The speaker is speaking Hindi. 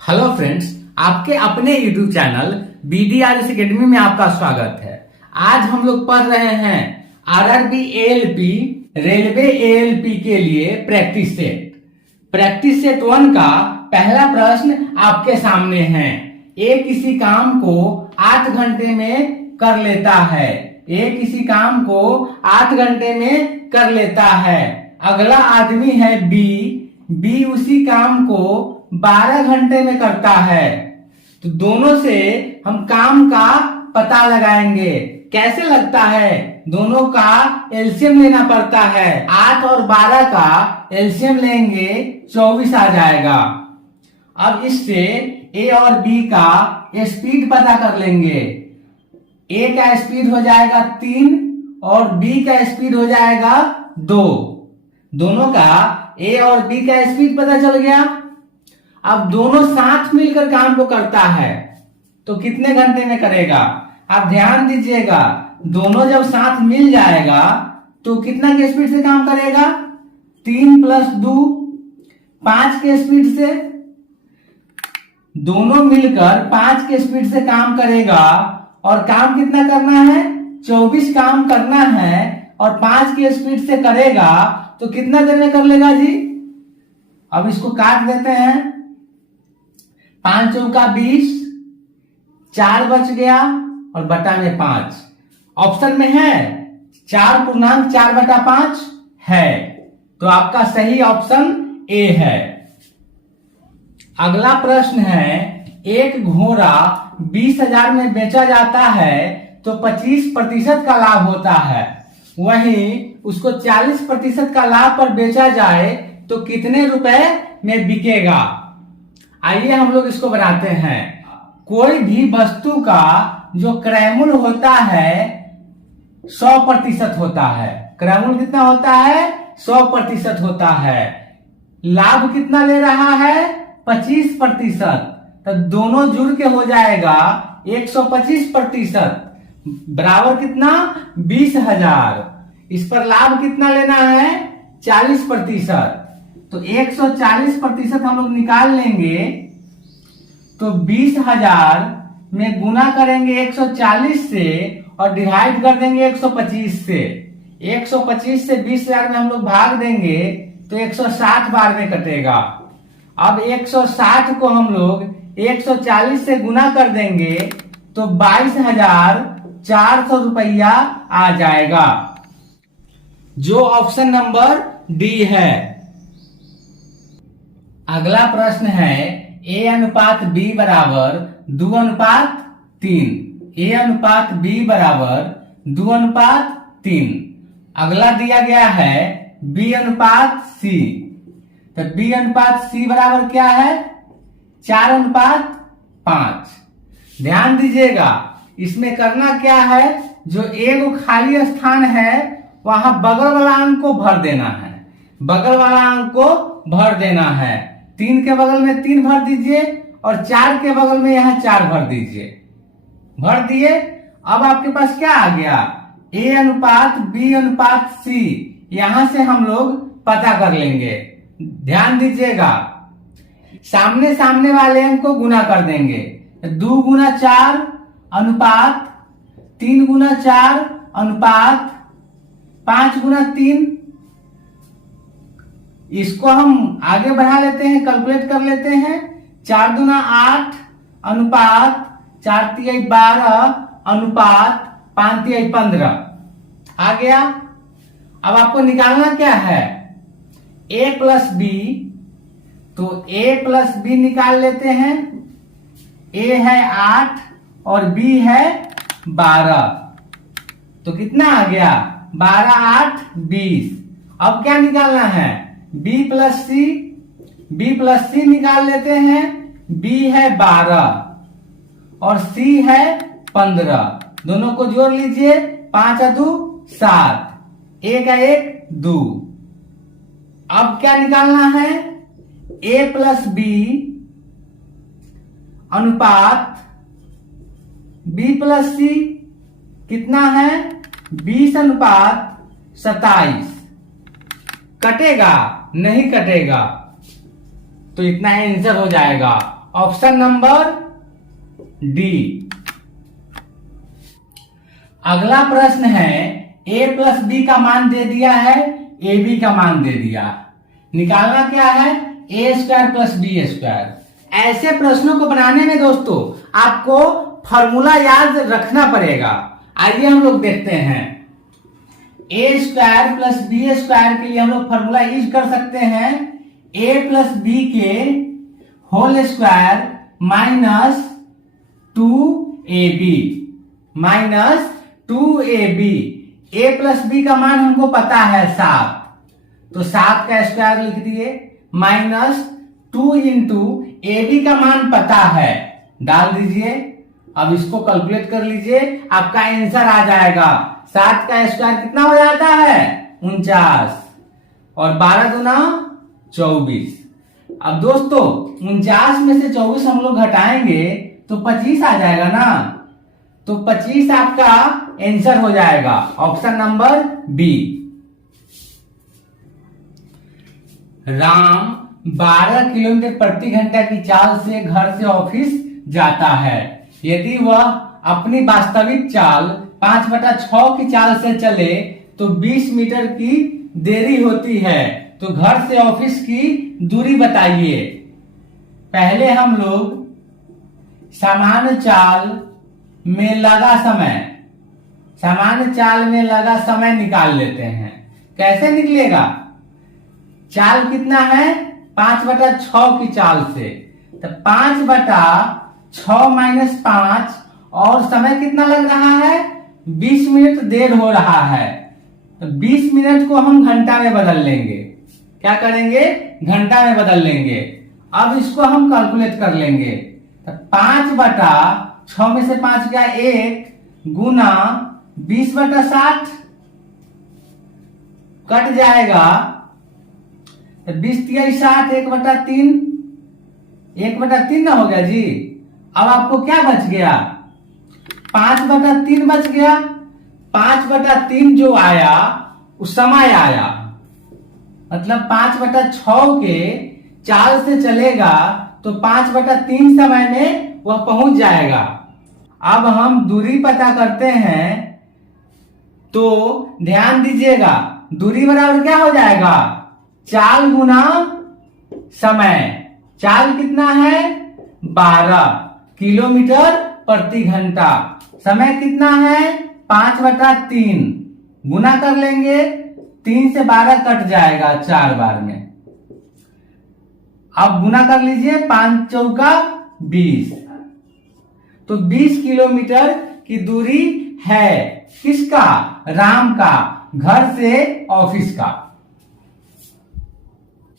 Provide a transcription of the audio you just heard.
हेलो फ्रेंड्स, आपके अपने यूट्यूब चैनल BDRS एकेडमी में आपका स्वागत है। आज हम लोग पढ़ रहे हैं आरआरबी ALP रेलवे ALP के लिए प्रैक्टिस सेट 1 का पहला प्रश्न आपके सामने है। ए किसी काम को 8 घंटे में कर लेता है। ए किसी काम को 8 घंटे में कर लेता है। अगला आदमी है बी उसी काम को 12 घंटे में करता है। तो दोनों से हम काम का पता लगाएंगे। कैसे लगता है? दोनों का एलसीएम लेना पड़ता है। 8 और 12 का एलसीएम लेंगे 24 आ जाएगा। अब इससे ए और बी का स्पीड पता कर लेंगे। ए का स्पीड हो जाएगा 3 और बी का स्पीड हो जाएगा 2। दोनों का ए और बी का स्पीड पता चल गया। अब दोनों साथ मिलकर काम को करता है तो कितने घंटे में करेगा? आप ध्यान दीजिएगा, दोनों जब साथ मिल जाएगा तो कितना के स्पीड से काम करेगा? 3 + 2 5 के स्पीड से। दोनों मिलकर 5 के स्पीड से काम करेगा। और काम कितना करना है? 24 काम करना है और 5 की स्पीड से करेगा तो कितना देर में कर लेगा जी? अब इसको काट देते हैं। 5 चौका 20, 4 बच गया और बटा में 5। ऑप्शन में है 4.4/5 है, तो आपका सही ऑप्शन ए है। अगला प्रश्न है, एक घोड़ा 20,000 में बेचा जाता है तो 25% का लाभ होता है। वहीं उसको 40% का लाभ पर बेचा जाए तो कितने रुपए में बिकेगा? आइए हम लोग इसको बनाते हैं। कोई भी वस्तु का जो क्रय मूल्य होता है 100% होता है। क्रय मूल्य कितना होता है? 100% होता है। लाभ कितना ले रहा है? 25%। तो दोनों जुड़ के हो जाएगा 125% बराबर कितना? 20,000। इस पर लाभ कितना लेना है? 40%। तो 140% हम लोग निकाल लेंगे तो 20,000 में गुना करेंगे 140 से और डिवाइड कर देंगे 125 से। 125 से 20,000 में हम लोग भाग देंगे तो 160 बार में कटेगा। अब 160 को हम लोग 140 से गुना कर देंगे तो 22,400 रुपया आ जाएगा, जो ऑप्शन नंबर डी है। अगला प्रश्न है, A/B बराबर 2/3। A/B बराबर 2/3। अगला दिया गया है B/C। तो B/C बराबर क्या है? 4/5। ध्यान दीजिएगा, इसमें करना क्या है? जो एक खाली स्थान है वहां बगल वाला अंक को भर देना है। बगल वाला अंक को भर देना है। 3 के बगल में 3 भर दीजिए और 4 के बगल में यहाँ 4 भर दीजिए। भर दिए। अब आपके पास क्या आ गया? A/B/C। यहां से हम लोग पता कर लेंगे। ध्यान दीजिएगा, सामने सामने वाले अंक को गुना कर देंगे। 2 × 4 अनुपात 3 × 4 अनुपात 5 × 3। इसको हम आगे बढ़ा लेते हैं, कैलकुलेट कर लेते हैं। 4 × 8 अनुपात 4 × 3 12 अनुपात 5 × 15 आ गया। अब आपको निकालना क्या है? A + B। तो A + B निकाल लेते हैं। A है 8 और B है 12। तो कितना आ गया? 12 8 20। अब क्या निकालना है? B + C निकाल लेते हैं। B है 12 और C है 15। दोनों को जोड़ लीजिए। 5 × 2 7। 1 × 1 2। अब क्या निकालना है? A + B अनुपात B + C कितना है? 20/27। कटेगा? नहीं कटेगा। तो इतना आंसर हो जाएगा। Option number D. अगला प्रश्न है, a प्लस बी का मान दे दिया है, ए बी का मान दे दिया, निकालना क्या है, ए स्क्वायर प्लस बी स्क्वायर। ऐसे प्रश्नों को बनाने में दोस्तों आपको फॉर्मूला याद रखना पड़ेगा। आइए हम लोग देखते हैं। A square plus b square के लिए हम लोग फॉर्मूला यूज कर सकते हैं, ए प्लस बी के whole square minus 2ab minus 2ab। A plus b का मान हमको पता है 7, तो 7 का स्क्वायर लिख दिए, माइनस 2 इंटू ए बी का मान पता है, डाल दीजिए। अब इसको कैलकुलेट कर लीजिए, आपका आंसर आ जाएगा। 7 का स्क्वायर कितना हो जाता है, 49, और 12 दूना 24। अब दोस्तों 49 में से 24 हम लोग घटाएंगे तो 25 आ जाएगा ना, तो 25 आपका आंसर हो जाएगा, option number B. Ram 12 kilometre प्रति घंटा की चाल से घर से ऑफिस जाता है। यदि वह अपनी वास्तविक चाल 5/6 की चाल से चले तो 20 मीटर की देरी होती है, तो घर से ऑफिस की दूरी बताइए। पहले हम लोग सामान्य चाल में लगा समय निकाल लेते हैं। कैसे निकलेगा, चाल कितना है, 5/6 की चाल से, तो 5/6 माइनस 5, और समय कितना लग रहा है, 20 मिनट देर हो रहा है, तो 20 मिनट को हम घंटा में बदल लेंगे। क्या करेंगे, घंटा में बदल लेंगे। अब इसको हम कैलकुलेट कर लेंगे, तो 5/6 में से 5 गया 1 गुना 20/60 कट जाएगा, तो 20×3 1/3, 1/3 ना हो गया जी। अब आपको क्या बच गया, 5/3 बच गया। 5/3 जो आया उस समय आया, मतलब 5/6 के चाल से चलेगा तो 5/3 समय में वह पहुंच जाएगा। अब हम दूरी पता करते हैं, तो ध्यान दीजिएगा, दूरी बराबर क्या हो जाएगा, चाल गुना समय। चाल कितना है, 12 किलोमीटर प्रति घंटा, समय कितना है, 5/3, गुना कर लेंगे, 3 से 12 कट जाएगा 4 बार में। अब गुना कर लीजिए, 5×4 20, तो 20 किलोमीटर की दूरी है, किसका, राम का, घर से ऑफिस का।